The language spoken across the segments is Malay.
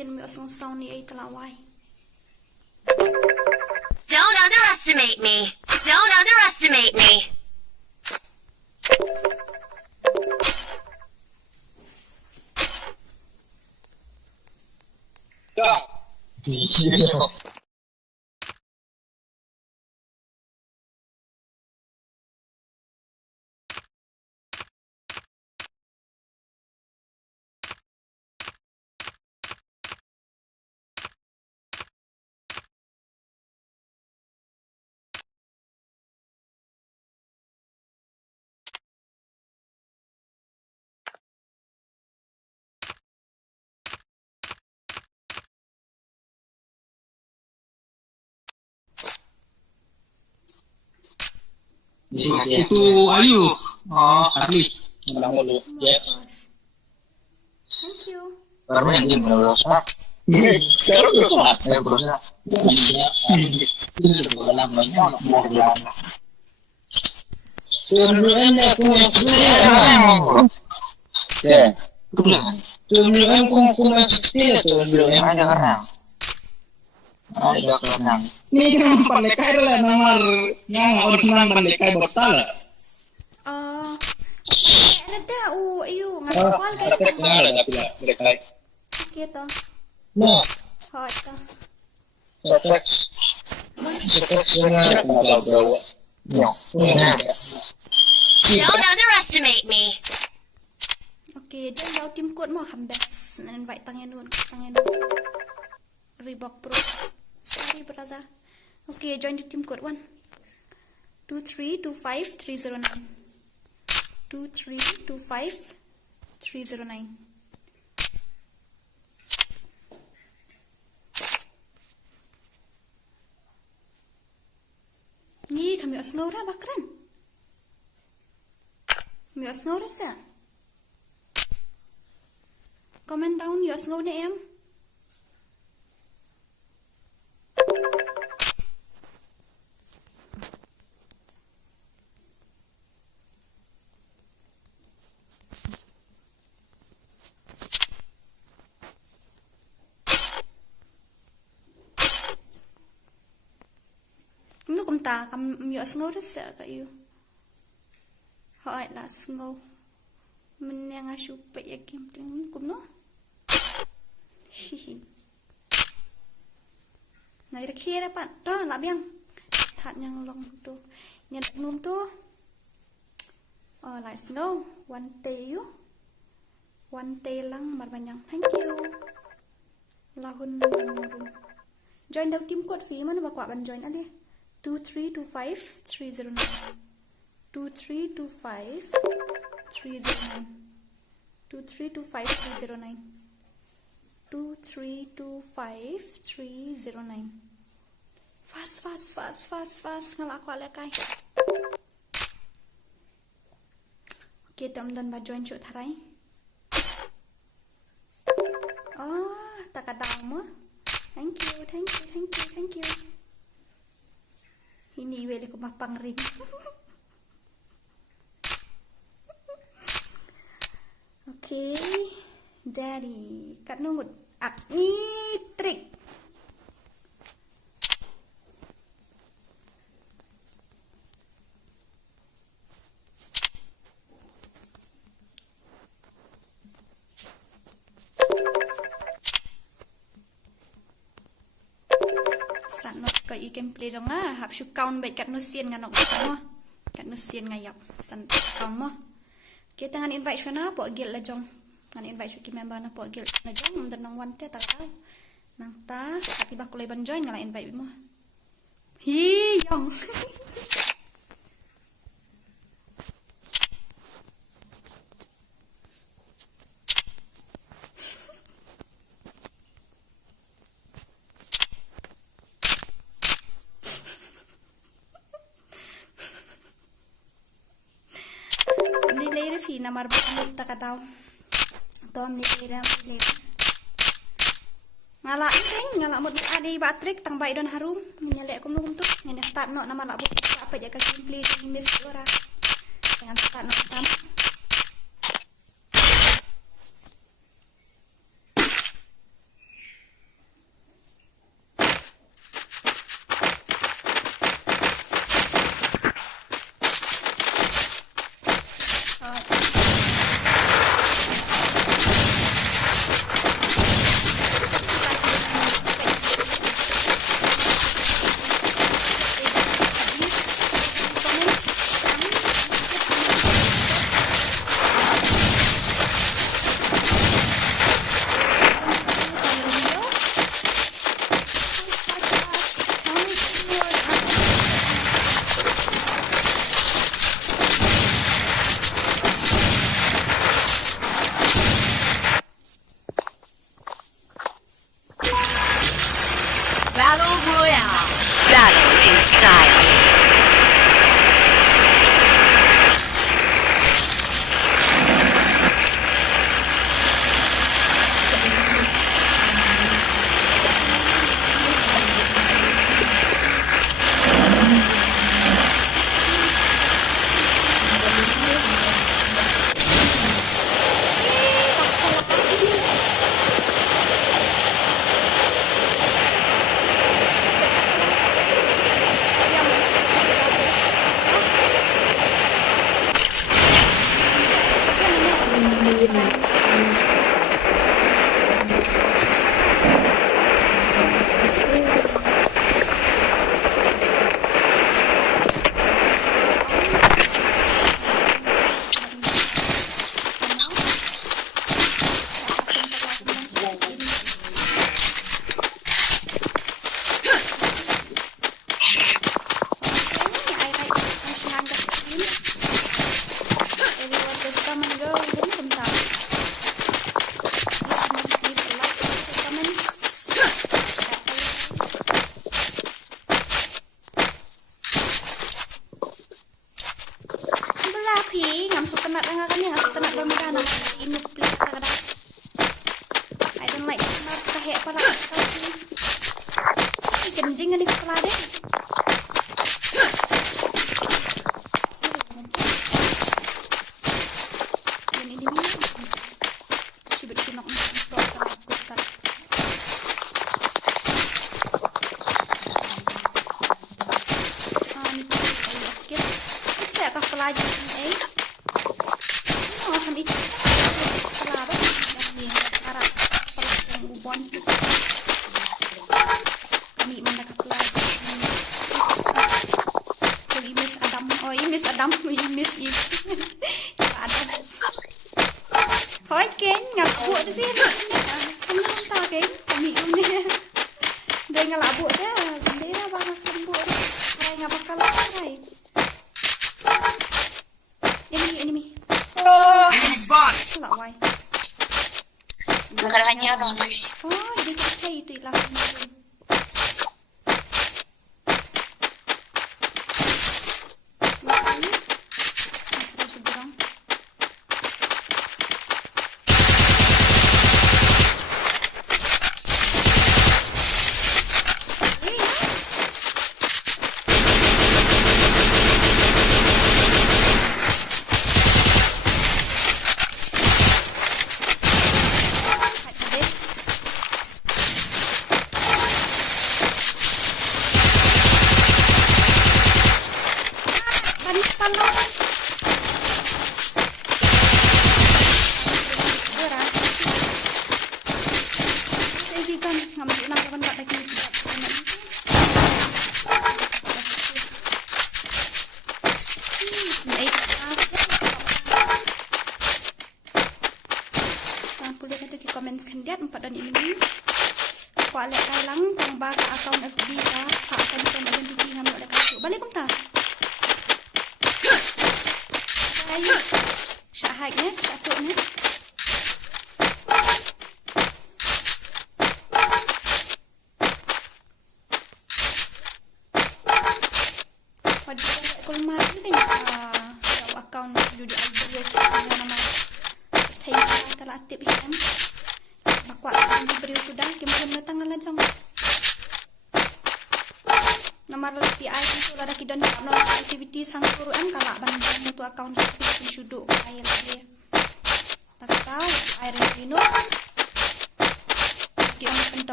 sian mi osong ni ay talaway. Don't underestimate me. Don't underestimate me. Itu Ayu. Oh, Carly. Oh my gosh. Thank you. Karena yang berusaha. Sekarang berusaha. Yang berusaha. Itu sudah lamanya mau jalan. Sebelumnya aku ya. Sebelumnya aku masih sebelumnya ada renang. Ada renang. Ni kan pandai lah nomor yang orang pandai bertala. Ada ayu ngapal ka Teks na ada tapi mereka. kita. No. Hot ka. Teks na bawa. No. Don't underestimate me. Okay, jangan daw tim code mo hambes. Invite tangan nun. Reebok Pro. Sorry brother. Okay, join the team code 1 2325309 2325309. Ni kami asnora bakran. Mi asnora sa. Comment down your snow na em. Nó cũng ta cầm nhựa snow rất sợ cả yêu. Hỏi là snow. Mình đang ở chụp vậy kim tiếng cũng nó. Này là kia đó bạn. Đó là biang. Thật nhang lòng tu. Nhận nôm tu. Lại snow. One day you. One day lang mặt banyang. Thank you. Lahun. Join đầu team code phí mà nó bảo quả bạn join đi. 2325309 2325309 2325309 2325309 Fast ngalak ko alakay. Okay, dan ba join shoot haray. Takadang mo. Thank you. Ini wele ko mapangring. Okay, daddy kat nungut trik. Có ý kem play dong á, hạp chú count bạch cắt nó xiên ngàn nọc nó, cắt nó xiên ngay dọc, sẵn count mo. Kita ngan invite cho nó, bỏ gil là dong, ngan invite cho kim member nó bỏ gil là dong, dan nong one te tak tahu, nang ta, tapi bakul lay ban join ngala invite mo. Hi dong. Namar bakal tak tahu. Tom ni kira ngala mut adi batrik tang bai don harum nyale aku nunggu tu ngene start no nama lak apa jaga simply miss ora dengan start no tam Royale. Battle in style.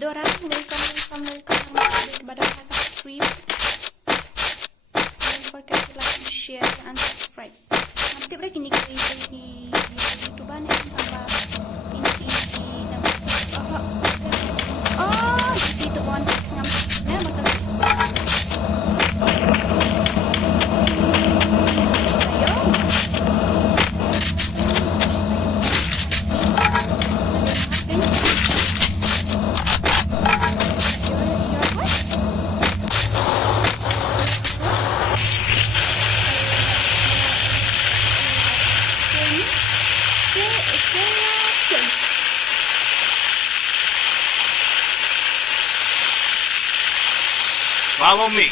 Dora, welcome kepada stream. Don't forget to like, share, and subscribe. Nanti berapa kini di YouTube nih tambah ini oh itu one ngam bakal stay. Follow me.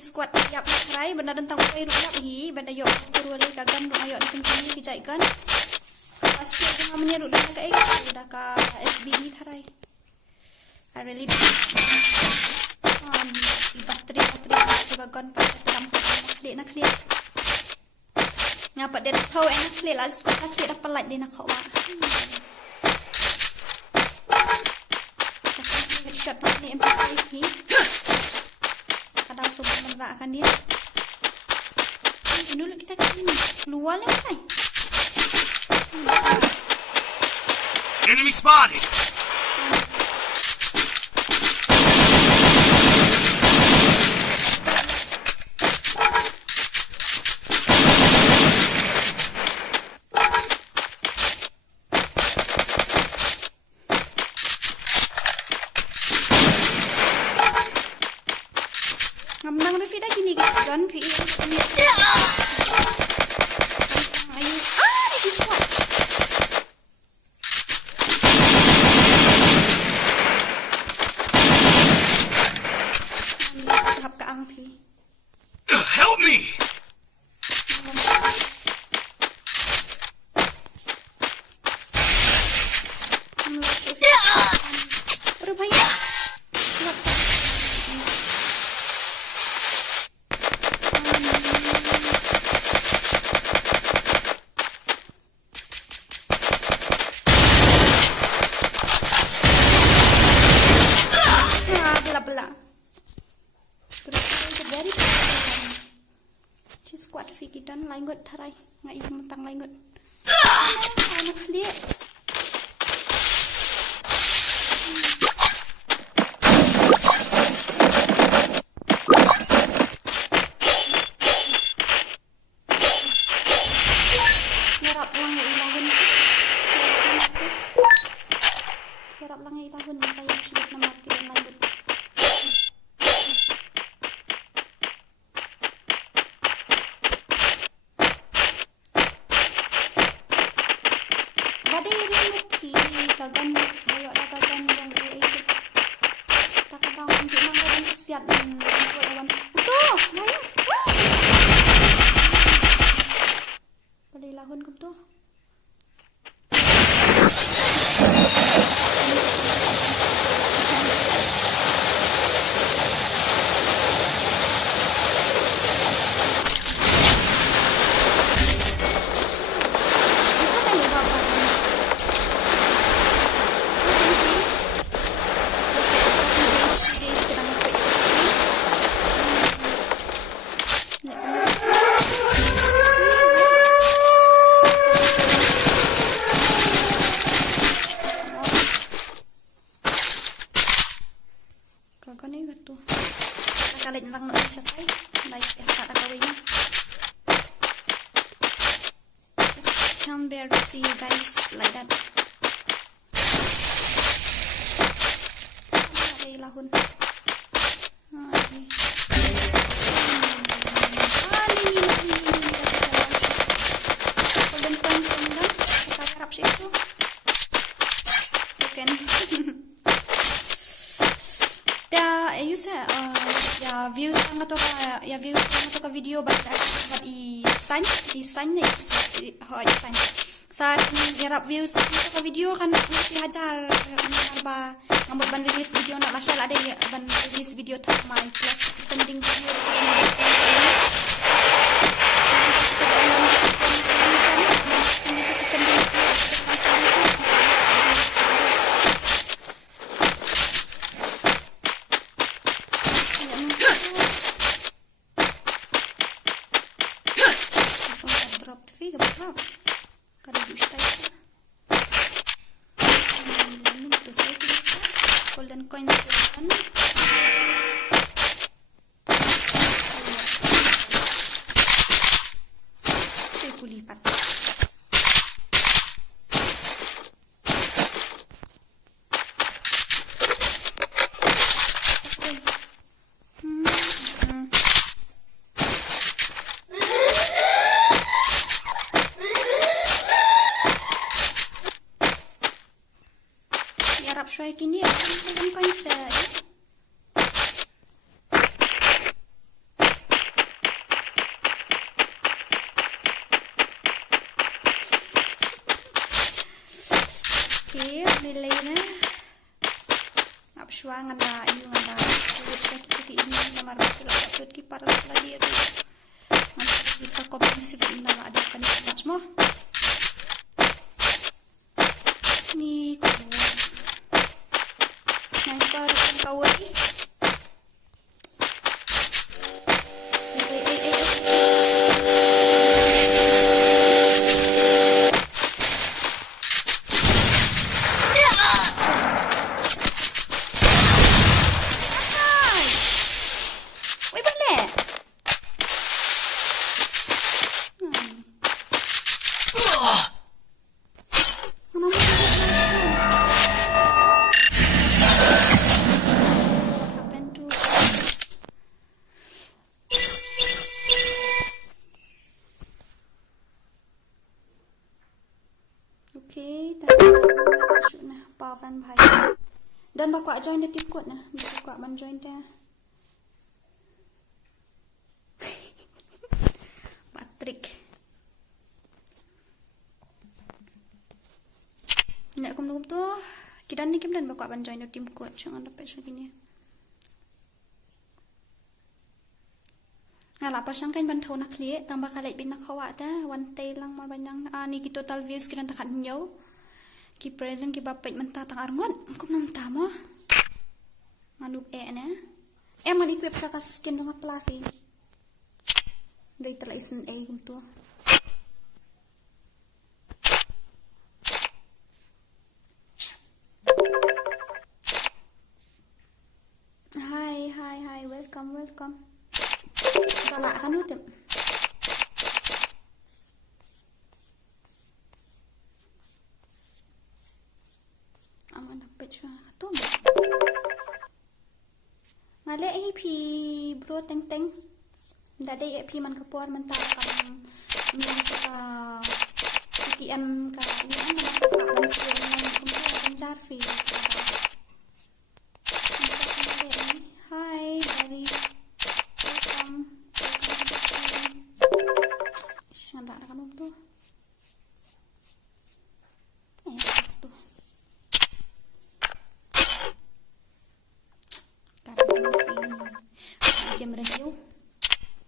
Squat yap try benda tentang pai ru yap hi benda yo turu le kagan ru ayo nak kini kijai kan pasti aku namanya ru dah ka dah ka SBD tharai I really bateri aku kagan pakai dalam dek nak clear ngapa dia tahu enak clear lah squat nak clear apa like dia nak kau shot ni MP5 ni kadang sebab menerapkan dia. Dulu kita kini keluar lah kan? Enemy spotted. Ngamnang Refi dah gini kan? Fi ini. Ayo. This is what. Tahap ke ang Fi. Help me. Berbahaya. Squat fikir dan langgut tarai ngai mentang langgut anak dia nyerap langai ilahun nyerap langai ilahun saya sudah nama dan langgut kagan ayo ada kagan yang itu tak kadang untuk manggaran siap dan lawan tuh ayo boleh lahun ke tuh Kagan ni gitu. Nakalit lang na siya tay. Like esta ta gawin na. Just can't bear to see you guys like that. Ay lahun. Ay. Pagantang sundan. Kakarap siya ito. Okay. Ya views ang ato ka video ba i-sign ni i-sign sa hirap views ang ato ka video kan si hajar ba ngambot ban release video na masya ada ban release video ta my plus pending video harap. Kada dusta ito. Ito sa ito. Golden coin ito. Saya kulipat. Try kini golden coin set. Okay, nilai na. Apswangan na yung na. Tuwid siya kita ini na marami lang kapit ki para lagi ito. Kita komprehensif na ada kan match mo. Ni sniper kan kawai. Okay, shoot na pavan bhai. Dan bakwa join the tikut na. Bakwa man join ta. Patrick. Nak kum tu. Kidan ni kim dan bakwa man join the tim kut. Jangan dapat shoot ini. Ngala pasang kain bantaw na kli, tang bakalay binakawa ta, one tay lang mabanyang ni ki total views kinan takan nyaw. Ki present ki bapait mentatang arngon, kum nam tamo. Manuk na. Man equip sa kas skin nga fluffy. Dai tala isun to. Hi, welcome. Wala ka nutin. Ang napit siya katum. Ngale AP bro teng. Dada AP man kapuar man takang minang sa ATM ka yan na nakakabansin ng kumpulan jarfi. Hi, Dari. Welcome to the stream. Nanda na kanong to. Ito. Karang ini. Jam radio.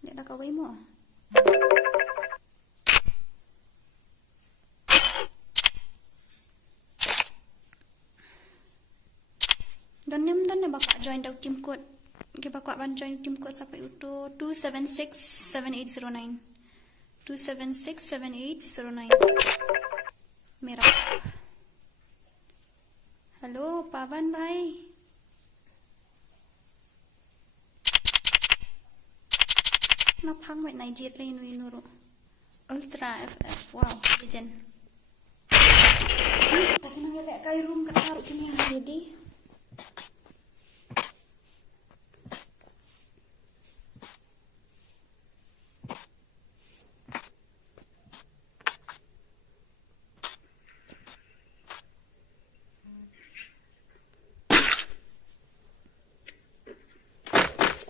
Hindi na kaway mo. Dan na baka join daw team code. Bakwa ban join team code sampai utuh 2767809. 2767809. Merah. Halo, Pavan bhai. Napang mai Niger lai nuru. Ultra FF. Wow, legend. Tak kena ngelak kai room kat taruh kini ready.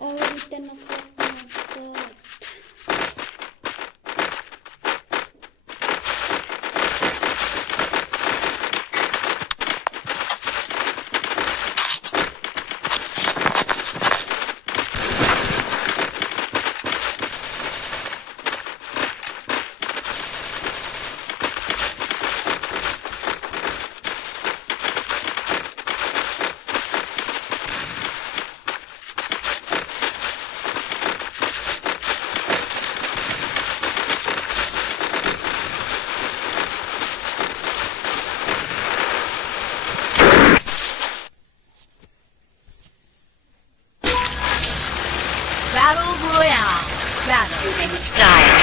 Already 10 o'clock. Oh my god. Battle in style.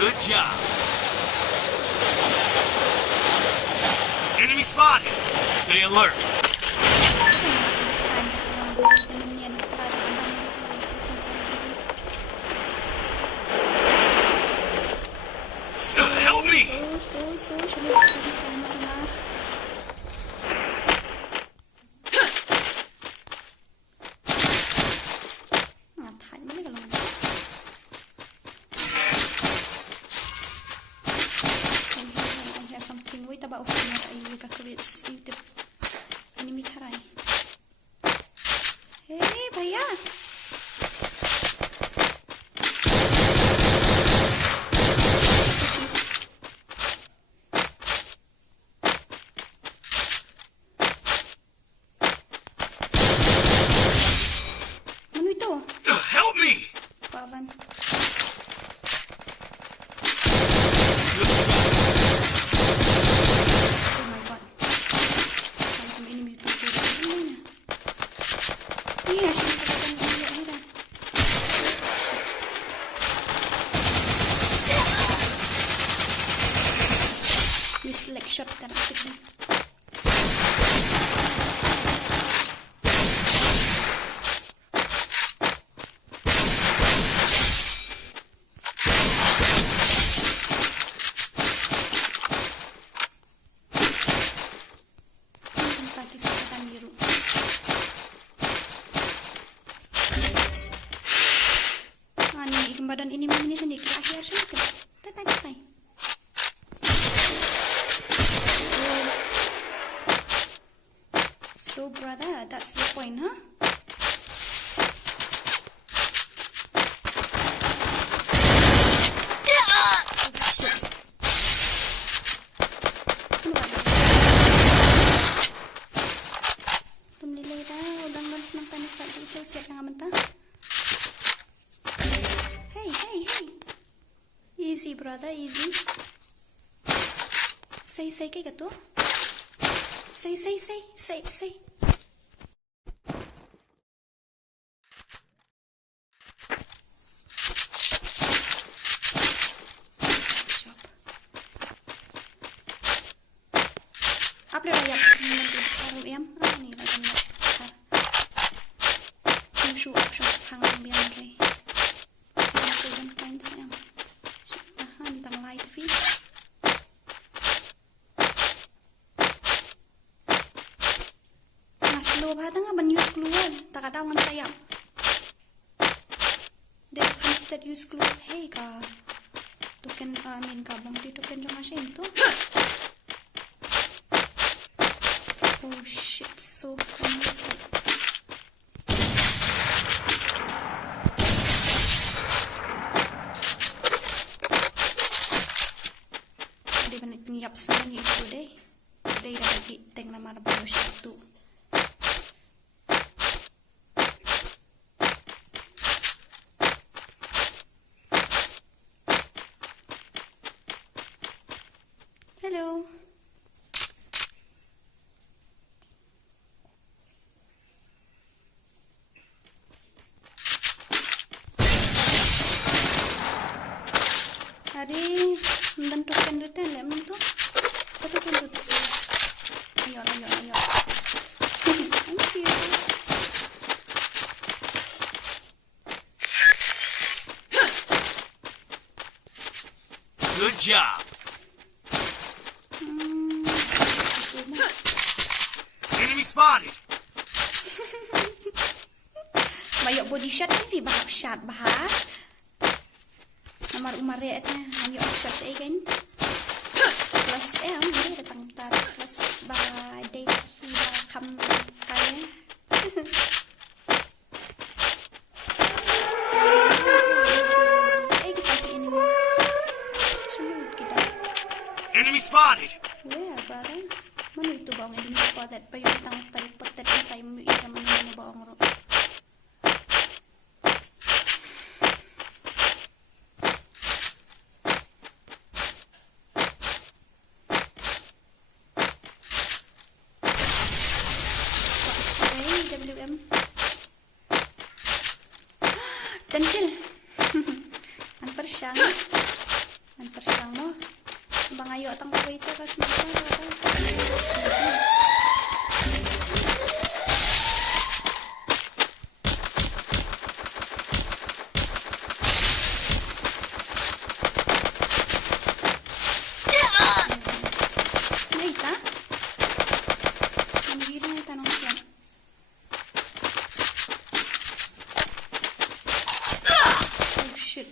Good job. Enemy spotted. Stay alert. Help me. So, should we put the defense now? Thành mấy cái lần. I have something with about I calculate into enemy terrain. Hey, भैया. Ano ito? Help me. Pavan. Oh my god. Some enemy to shoot. Iya, siya nakatakan ng shit. Miselect shot ka na. Badan ini mini sedikit akhir sedikit. Tetai. So brother, that's the point, huh? Tumilay tayo, udang malis ng panasa. So siap nga mentah. Hey. Easy, brother, easy. Say kayak gitu. Say. Job. Upload aja. Saru em. Nih lagi nih. Show option hang biar deh. Points em. Ni tang light feed. Slow ba nga ban use keluar tak ada ngan sayap. They instead use keluar. Hey ka. Token kabang di token jong asin tu. Oh shit, so promising. Dia banyak pengiap semuanya itu deh. Dia dah bagi tank nama baru satu. Hello. Hari menentukan detail lemon tu. Betul tu sih. Ayo. Thank you. Good job. Enemy spotted. Bayok body shot kan vi bahap shot bahap. Nomor umar ya etnya hanya shot saya kan. Plus dia datang tar plus ba day hira kam kaya. Kita ini. Enemy spotted! Where, brother? Mana itu bawang enemy spotted? Payo tang tayo potet na tayo mo ikan mana bawang ro. WM. 10 kill. Anper siyang mo. Bang ayo tang kaway ito kas mata. Naita? Nanggiri na tanong siya. Oh shit.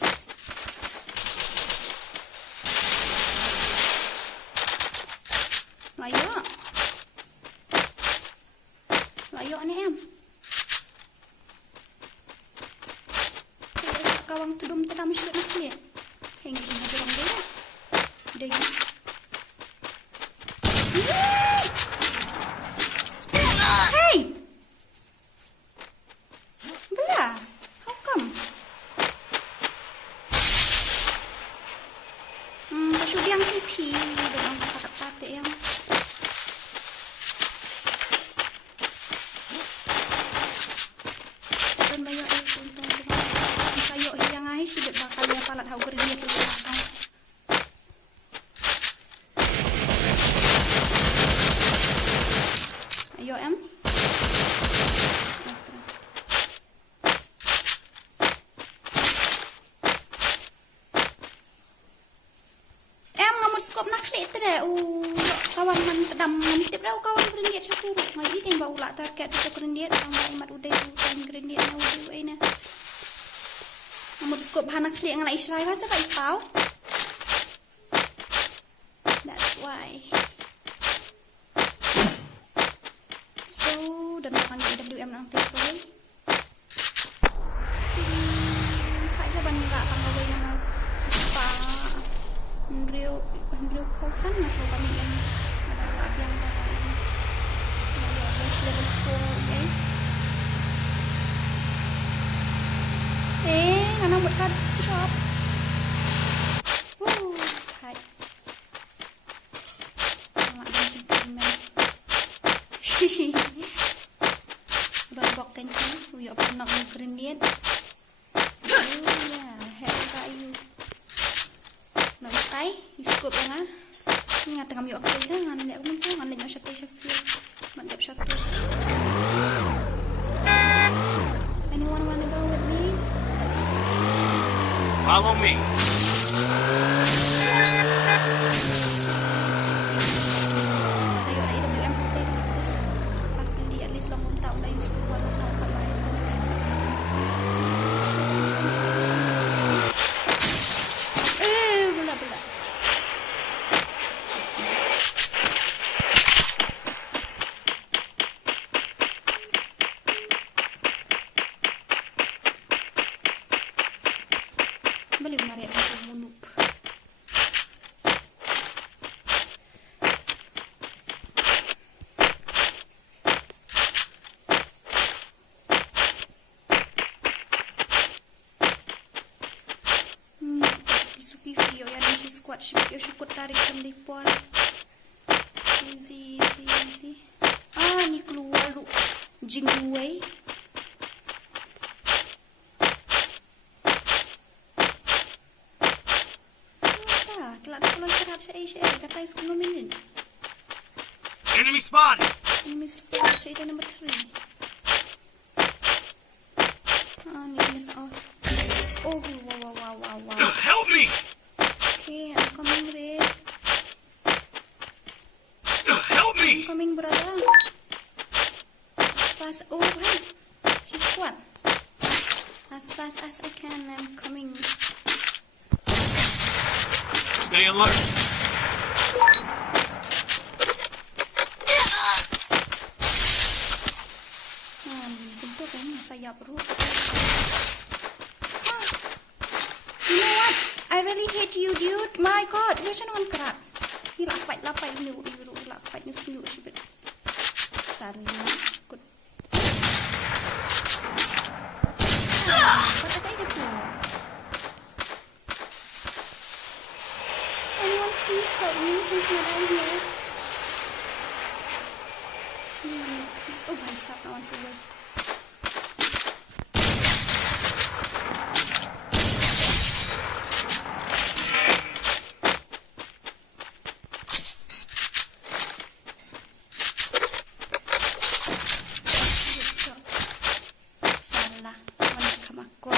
Layo ni em. Kawang tudum tadam syut nak ni. Henggi na dorong dia. Dia. Hey. Bela. How come? Pasal yang pipi dorong kata-kata yang sudah bakal dia palat hau kerja tu. Ayo em. Em ngamut skop nak klik tu deh. Kawan man pedam mantip dah kawan grenade satu. Mai tembak ulat target tu grenade tambah imat udai tu time grenade na udai na. Ngamut skop hana klik ngalai israi bahasa tak tahu. That's why. So, dan makan WM nang test kau. Jadi, kaya bandar tangga boy nama spa. Andrew Paulson masuk kami ini. Ada lab yang kaya. Base level 4, okay. Ngana buat kad shop. Hai. Mak dan cengkak men. Hihi. Udah bok kencang. Uya pernah grenade. Ya, hell kayu. Nak kai, scope nga. Nga tengah mi okey dah ngan nek muncul ngan nek shot shafir. Mantap shot. Anyone wanna go with me? Let's go. Follow me. Ayo ada WM hotel di kampus. Pasti di at least long tahun dah use buat nak pakai. Bela. Balik mari aku munuk. Suki video ya dan si squat si video syukur tarik pendipon. Easy. Ni keluar lu. Jingway. Kelak nak keluar cerat saya kata 10 minit. Enemy spotted! Enemy spot saya number 3. Ni miss off. Oh, wow. Help me! Okay, I'm coming, Red. Help me! I'm coming, brother. As fast. Oh, hey. She's squat. As fast as I can, I'm coming. Stay alert. Bentuk kayaknya sayap perut. You know what? I really hate you, dude. My God, dia macam orang kerak. Gila. lapai ni uru lapai ni senyuk sibet. Sana kut. Kata kai gitu. Anyone please help me? Who can I hear? Oh, भाई साहब ना आंसर हुआ. Salah, mana kamakor.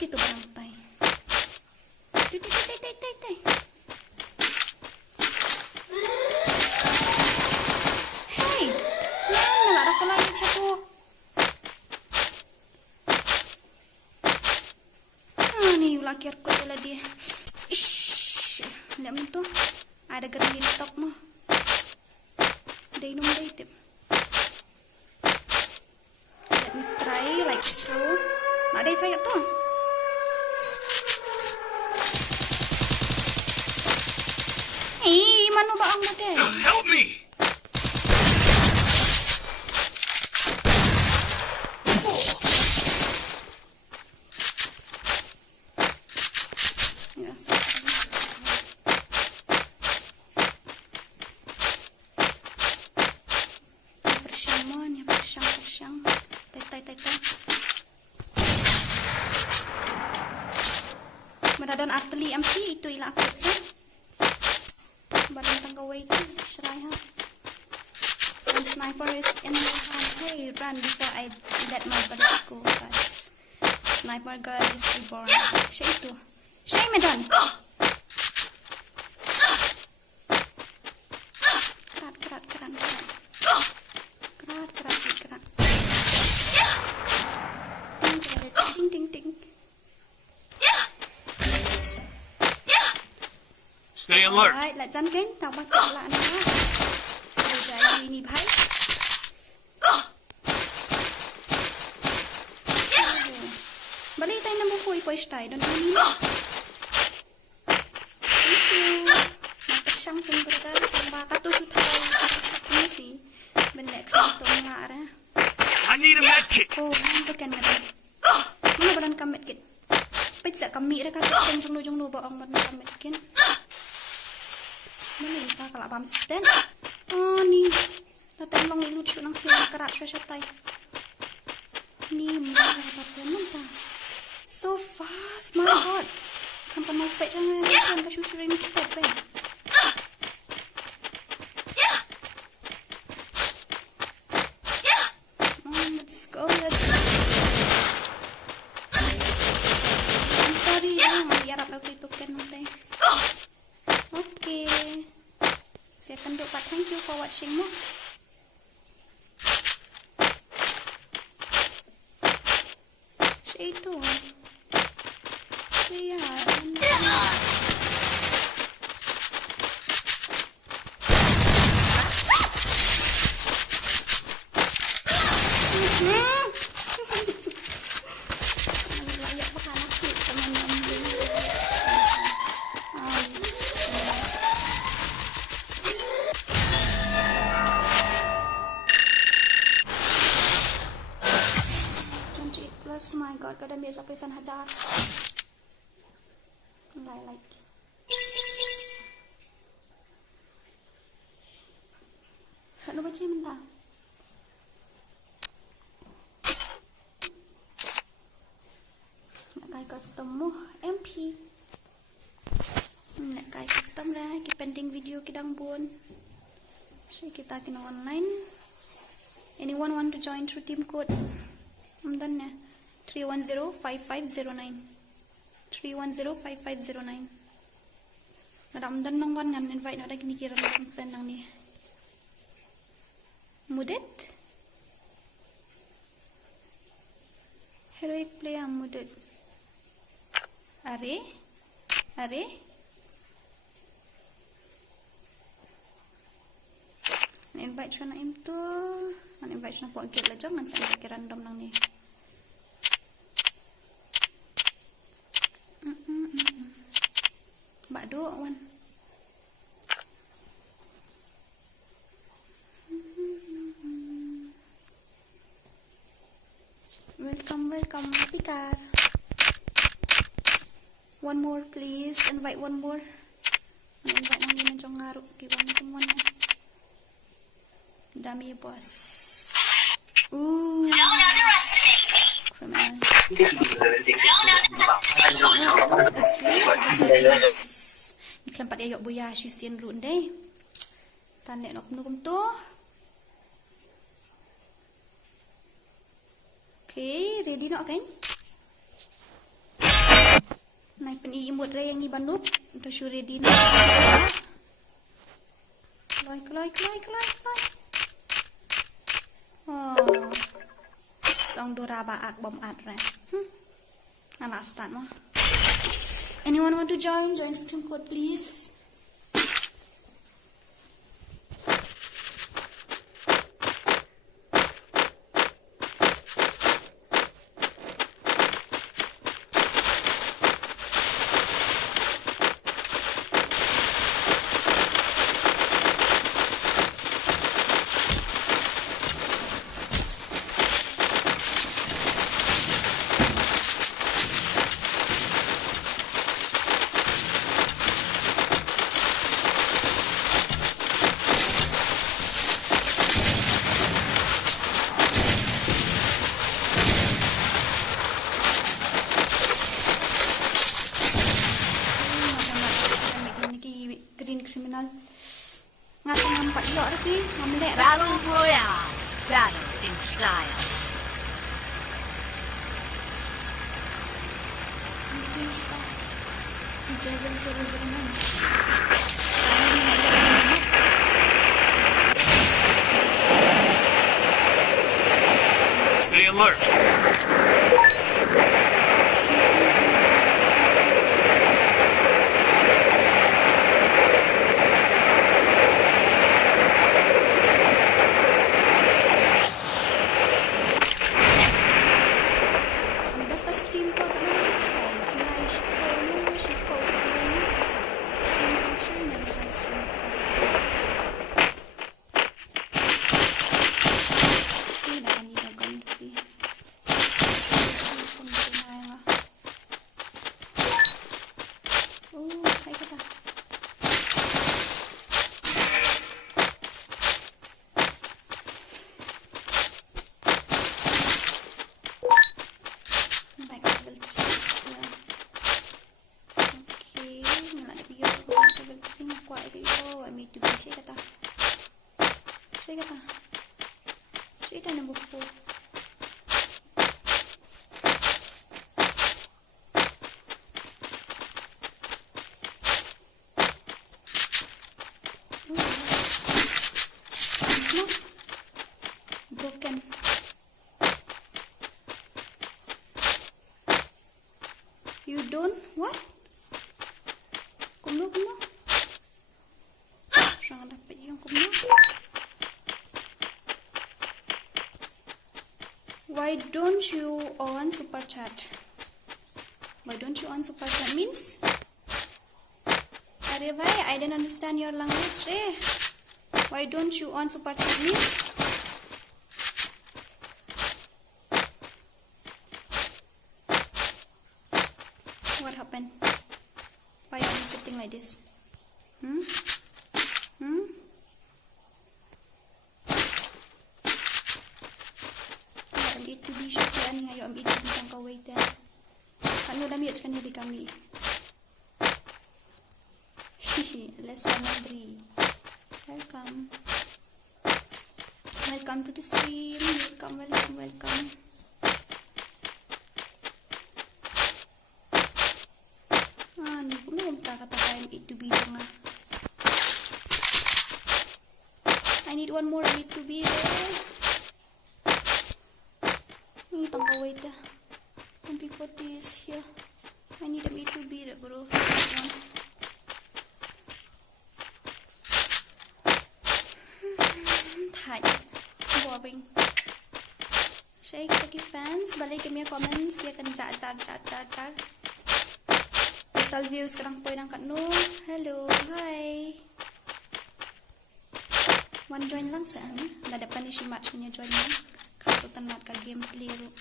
Itu barang tay. Tay. Hey, mana nak rakam lagi capo? Ni laki aku je lah dia. Ish, nak tu. Ada gering top no. Day no day tip. Let me try like so. Nak day try tu. Mana ba ang model? Help me! Ya, persyang. Tai. Madadon arteli MP itu ilang akut sa. Barang tanggaway itu, serai ha. When sniper is in the hey, run before I let my brother go, guys. Sniper girl is reborn. Siya itu. Siya yung medan. Kerat. Ting. Stay alert. Alright, lại chăn kênh, tao bắt chọn lại nữa. Bây giờ anh đi भाई. Bali tayo na mo poy tayo doon kanina. Thank you. Magpasyang tumberga kung baka to shoot tayo sa movie. Benda ka ito nga ara. I need a med kit. Oh, nandito ka na rin. Ano ba lang kamit kit? Pizza kami ra ka kung jungno ba ang man kamit kin. Mana kita kalau bamsten? Oh ni, tatay long ilucu ng kaya kerat siya tay. Ni mana tatay manta. So fast, my God. Kampan mau pet jangan kan ka susurin step eh. Let's go. I'm sorry, yarap lang dito kan tay. Okay. Saya akan doa thank you for watching mo. Siya ito. Siya. Layak pa ka nakit sa mga Oh my God, kadang biasa pesan hajar. Like. Ano ba siya manda? Nakay custom mo, MP. Nakay custom lah, pending video kidang buon. So kita kena online. Anyone want to join through team code? Amdan na. 310-5509 310-5509 Nadamdan nang wan ngan invite na rin kinikiran ng friend nang ni Mudet Heroic play ang Mudet Are invite siya na imto invite siya na po ang kila dyan ngan sa random nang ni Bakdo wan. welcome Pikar. One more please, invite one more. Invite nang yun yung ngaruk. Kiwan mo kung one. Dami boss. Ooh. Don't underestimate me. Criminal. Don't underestimate Iklan pada ayok buya syiien run deh. Tandek nok nukum tu. Okay, ready nak kan? Naik pen imut re yang ibanup. Untuk syu ready nak. Kelai. Oh. Song Dora baak bom ad re. Anak start mah. Anyone want to join? Join team code please. Battle Royale. Battle in style. Stay alert. Cerita number 4. Broken. You don't what? Kumno. Jangan dapat yung kumno. Why don't you on super chat? Why don't you on super chat means? Are bhai, I don't understand your language re. Why don't you on super chat means? What happened? Why are you sitting like this? Itu bisa ni ayo ambil itu tang kau wait dan. Kan dah miat kan di kami. Lesson 3. Welcome. Welcome to the stream. Welcome. Ni belum kata-kata itu bidang lah. I need one more bit to be there. Ni tangka wait dah. MP40 is here. I need a bit to be there, bro. Tight. Boring. Shake lagi fans. Balik ke punya comments. Dia akan jar. Total views sekarang poin angkat 0. Hello, hi. One join lang saan. Dah depan ni si match punya join lang. Kaso tanat ka gameplay ro.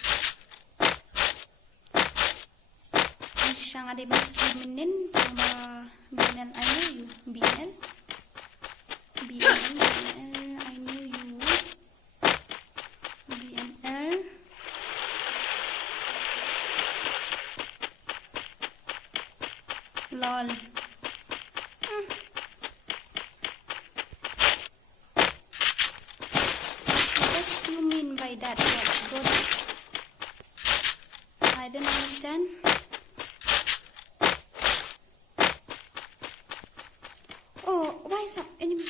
Syang ada masih menin tambah BNL I know you. BNL I know you. BNL lol. What does you mean by that? What's good? I don't understand. Oh, why is that enemy?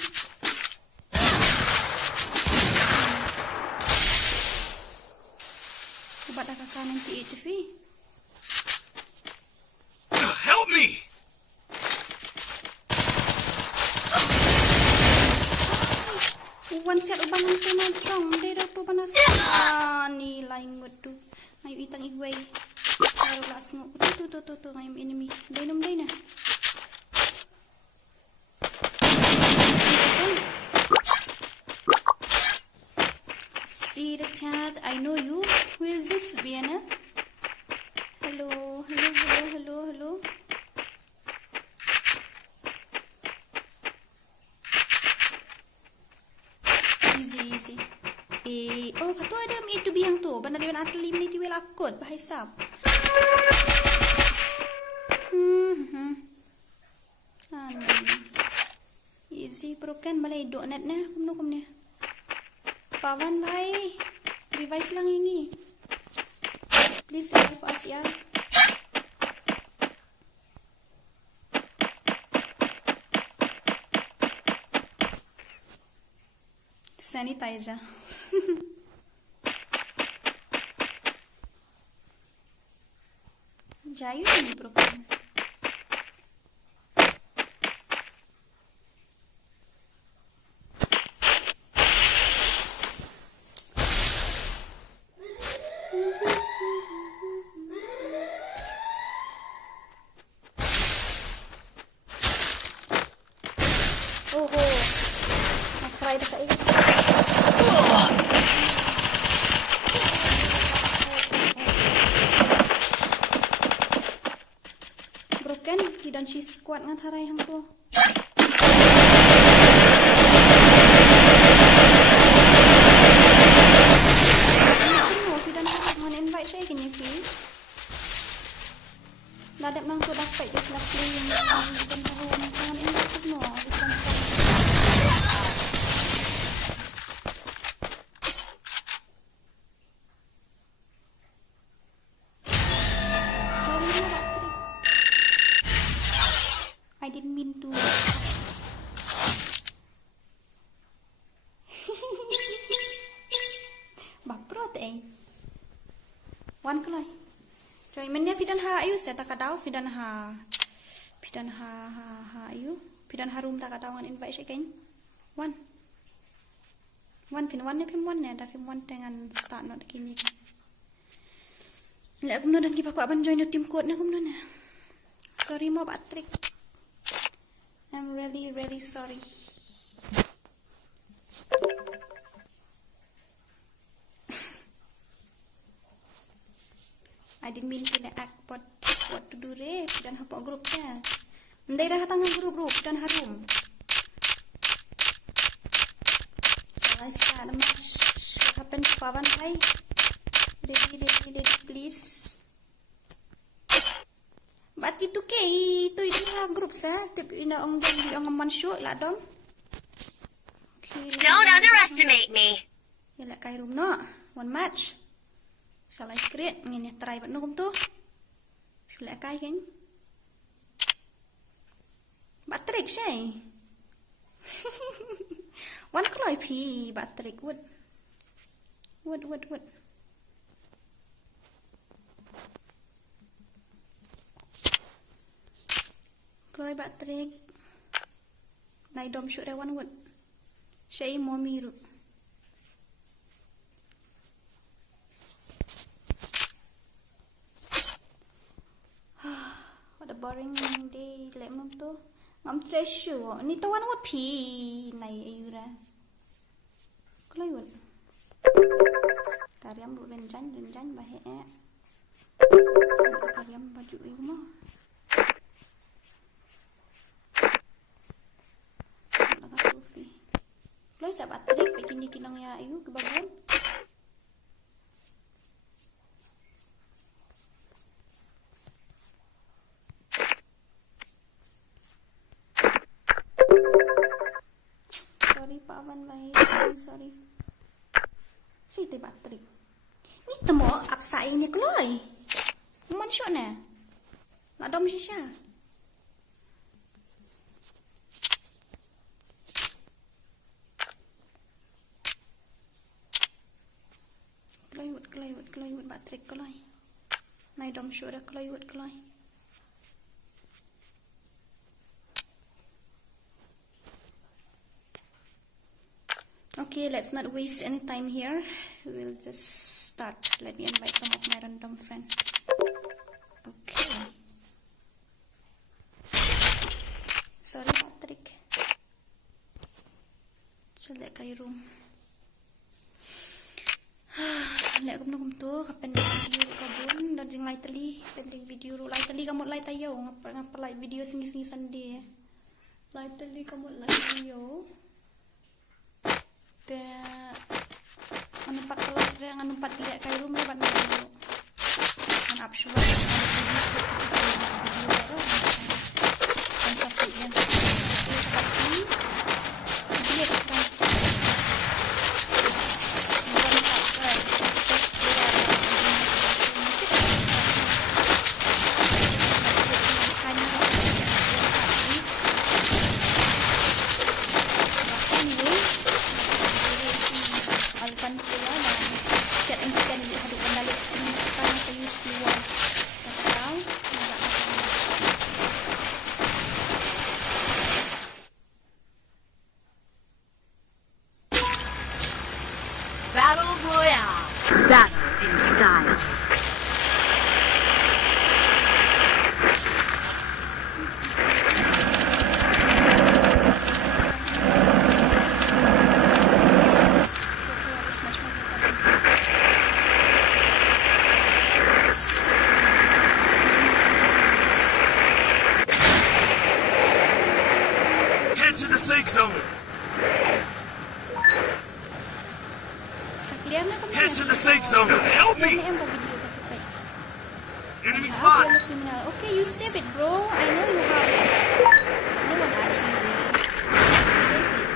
Ubat dah kakak nanti TV. Help me! One set ubang nanti nongrum. Dia dah tu panas. Ni lain tu. Ngayon itang igway. Taruh lah smoke. Tu. Ngayon enemy. Dainom day na. See the chat. I know you. Who is this, Vienna? Hello. Easy. Oh, kato ada itu biang tu. Banda dia nak eliminate well akut. Bahaya sap. Easy broken balai duk net na. Kum ni. Pawan bhai. Revive lang ini. Please revive us ya. Sanitizer. Jayu ni broken. Nakry dekat ini. Broken, tidak si squad ngan harai hang tu. Invite saya kini fi. Dapat nang tu dapat dia selap clean. Bukan tahu jangan invite semua. I didn't mean to. Baprot Wan kelai. Joy mennya pidan ha ayu saya tak tahu pidan ha ayu pidan harum tak tahu invite saya kan. Wan pin wan ne dah film wan dengan start not kini. Lek aku dan kita aku akan join tim code na aku na. Sorry mo Patrick. I'm really sorry. I didn't mean to act what to do re dan hapok grup ya. Ndai dah tangan grup dan harum. So I start a match. What happened to Pawan bhai? Ready please. But itu lah grup saya. Tapi ina ong man show lah dom. Don't underestimate me. Ya lah kai room no. One match. Shall I create? Ngini try bat nongrum tu. Shall I kai kan? Batrik say. One kloi pi batrik wood. Kloi batrik. Nai dom shoot one wood. Shay mo miru. What a boring day. Let me to. Ngam treasure. Ni tawan wood pi. Nai ayura. Kloi wood. Karyam rynthong bahe. Kalian baju ini mah. Nak Sofi. Lo sa battery bikin kinang ya ayu kebagian. Sorry Pak Wan Mai, sorry. Sui battery. Ni temo apsaing ni keloi. Mon shot nè. Nak dom shisha. Keloi wut battery keloi. Nai dom shot dah keloi wut keloi. Okay, let's not waste any time here. We'll just start. Let me invite some of my random friends. Okay. Sorry, Patrick. Select kay room. Lek kum tu kapan video kabun dan jeng lai tali pending video lai tali kamu lai tayo ngapa lai video singi sandi. Lai tali kamu lai tayo. Menumpat pelak yang menumpat lihat kay room lebat na dulu. An option video kan sampai yang seperti dia kan Battle Royale. Battle in style. Head to the safe zone. Head to the safe zone. Help me. Enemy spotted. Okay, you save it, bro. I know you have it. No one asked you. Save it.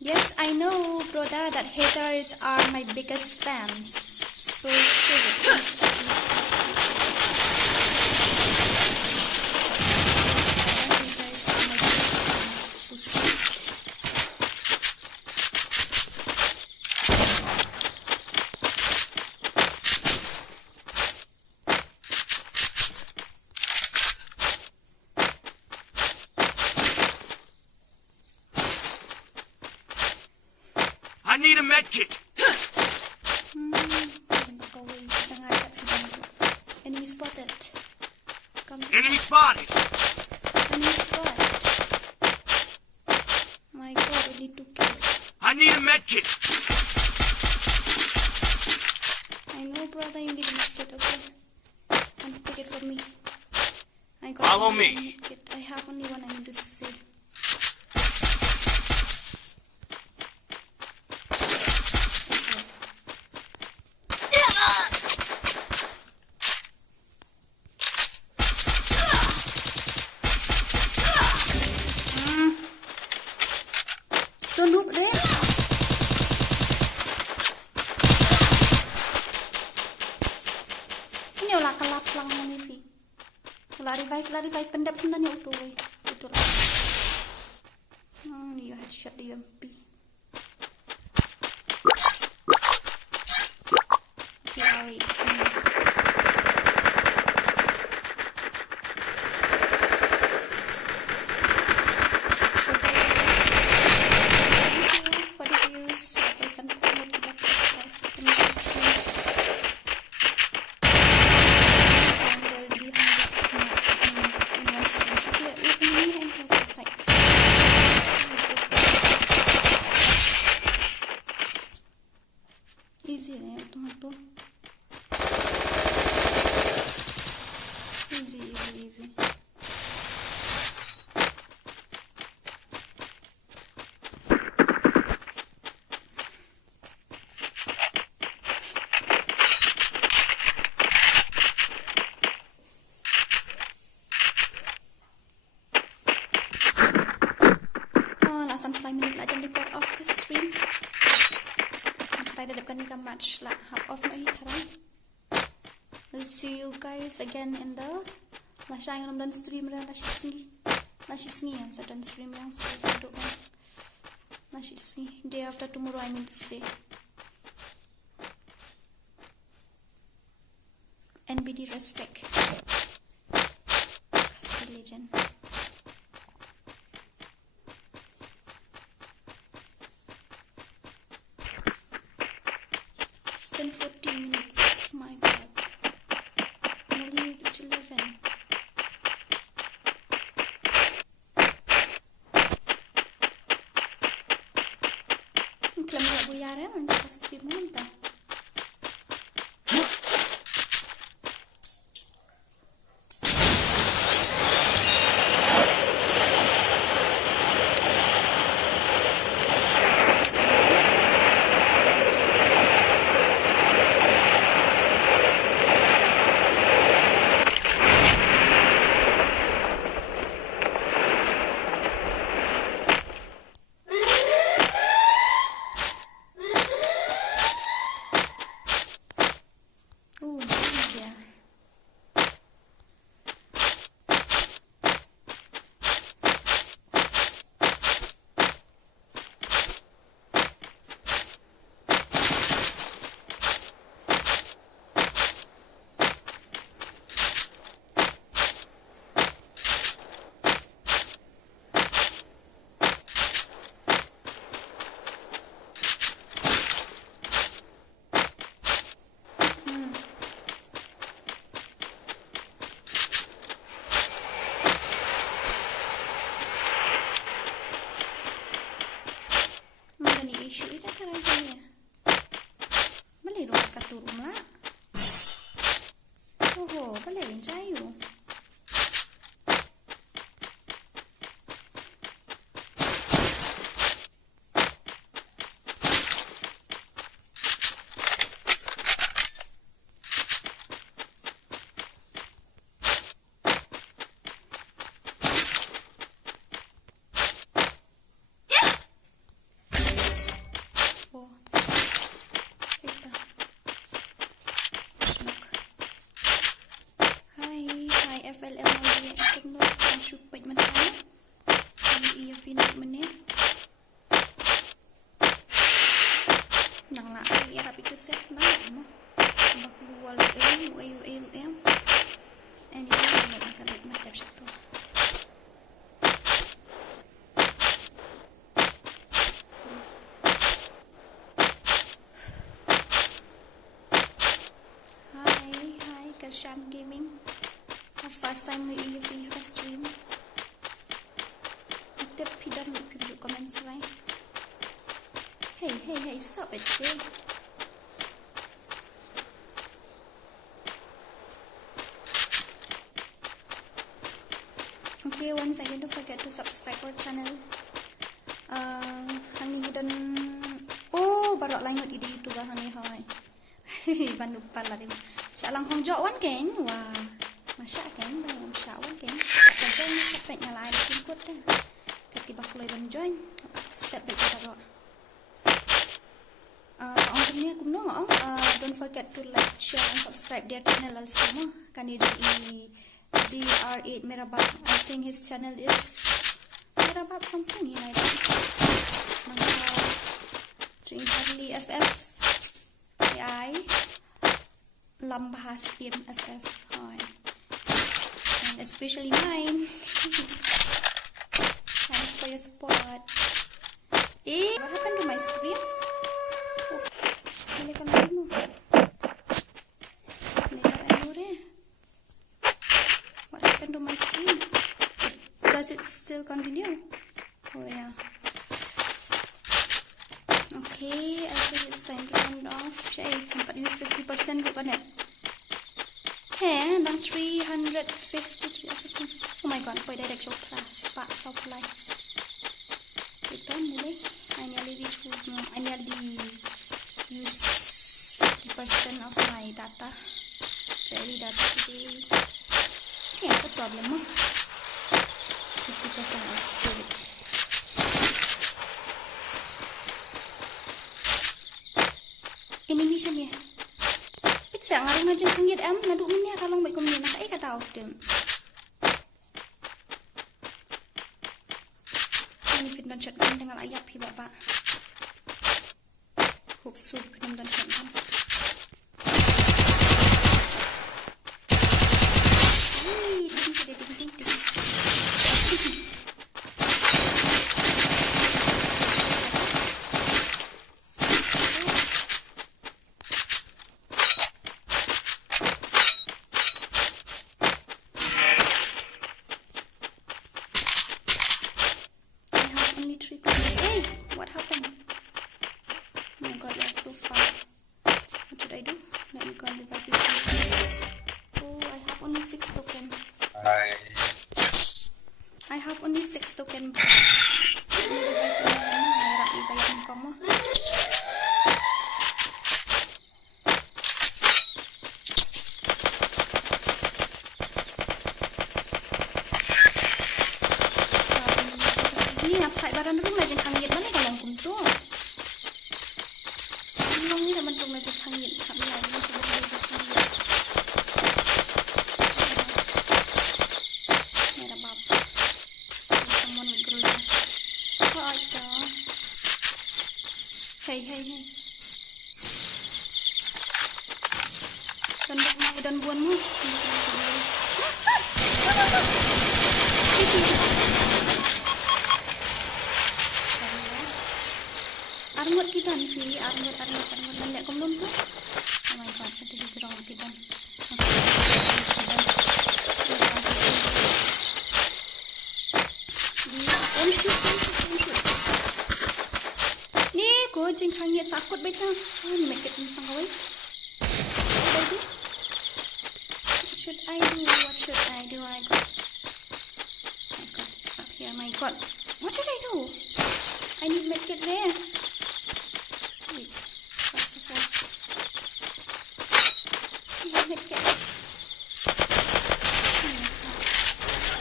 Yes, I know, brother, that haters are my biggest fans. So save it, please. Haters are my biggest fans. So save it. I need a med kit. Enemy spotted. Come Enemy spotted. Enemy spotted. My God, we need 2 kills. I need a med kit. I know, brother, you need a med kit, okay? Come take it from me. I got Follow only me. one med kit. I have only one, I need to save. ni ulah kelap lang mo ni fi. Ulah revive pendap sendan ni utuh. Betul lah. Ni headshot di UMP. Sorry. Easy na yung ito. Easy. Last 5 minutes lah jam report off ke stream. Try dadapkan ni ka match lah. Hop off na sekarang. I'll see you guys again in the Lasha yang nonton stream dah Lasha sini yang saya dan stream yang saya duduk kan. Lasha sini day after tomorrow I mean to say. NBD respect. Khasi legend. It's 10:40 minutes. My God. Nearly 11. Kalau nak buyar ya, nanti pasti minta. Shan Gaming. First time we EFE stream. Tip pidan pijuk comments right. Hey, stop it, okay? Okay, once again, don't forget to subscribe our channel. Hangin dan baru lanjut ide YouTube hangin hai. Bandu pala rin. Siya lang kong jowan ken. Wah. Masya ken. Bayang siya wan ken. Kajan sampai nyala ada tingkut deh. Ketiba kuloy dan join. Accept baik kita ro. Don't forget to like, share and subscribe their channel also. Kanidi GR8 Merabab. I think his channel is Merabab something like that. syiemFF. AI Lambha syiemFF. And especially mine. Thanks for your support. What happened to my screen? What happened to my screen? Does it still continue? Oh yeah. Okay, I think it's time to turn it off. Sempat use 50% juga kan? Dan 353 or something. Oh my god, poi direct spark supply. Kita boleh. I nearly use 50% of my data. Daily data today. Okay, no problem. 50% I'll save it. Ini macam ni. Pizza ngarang macam hangit ngaduk ni kalau baik komuni nak ai kata dem. Ini fit dan chat dengan ayap hi bapak. Hope so fit dan chat kan. Dan buanmu. Armut kita ni, armut nalek komlom tu. Oh my god, saya terang kita. Ni kucing hangit sakut baik kan. Ni make it insang kau. What should I do? I got up here. My god, what should I do? I need to make it there. Wait, first of all,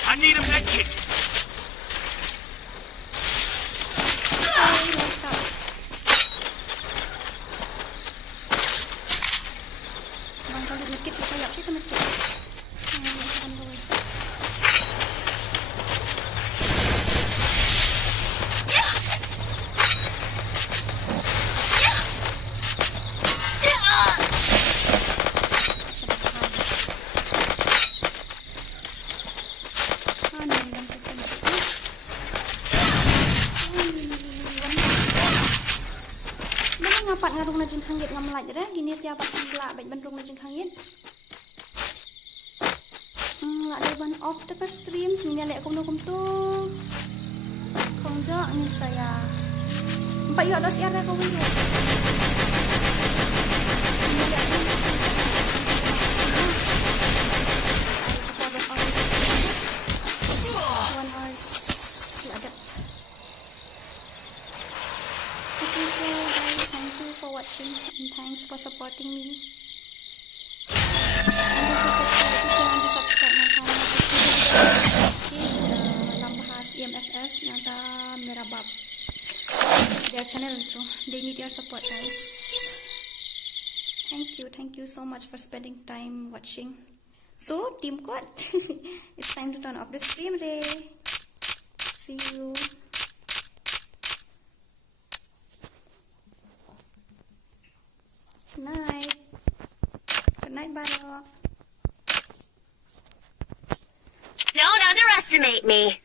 I need a med kit. Bang kalau med kit saya sayap saya med kit. Ngapat ngarung na jeng hangit ngamelaj dah. Gini siapa pelak baik bandung na jeng hangit. Ada ban off tekan stream sebenarnya lek kum tu. Kong jak ni saya. Empat yuk atas siara kau ni. So guys, thank you for watching and thanks for supporting me. And don't forget to share and to subscribe my channel. Lambha syiemFF yang ada Merabab their channel, so they need your support guys. Thank you so much for spending time watching. So, team kuat. It's time to turn off the stream, Ray. See you. Good night. Good night, Balok. Don't underestimate me.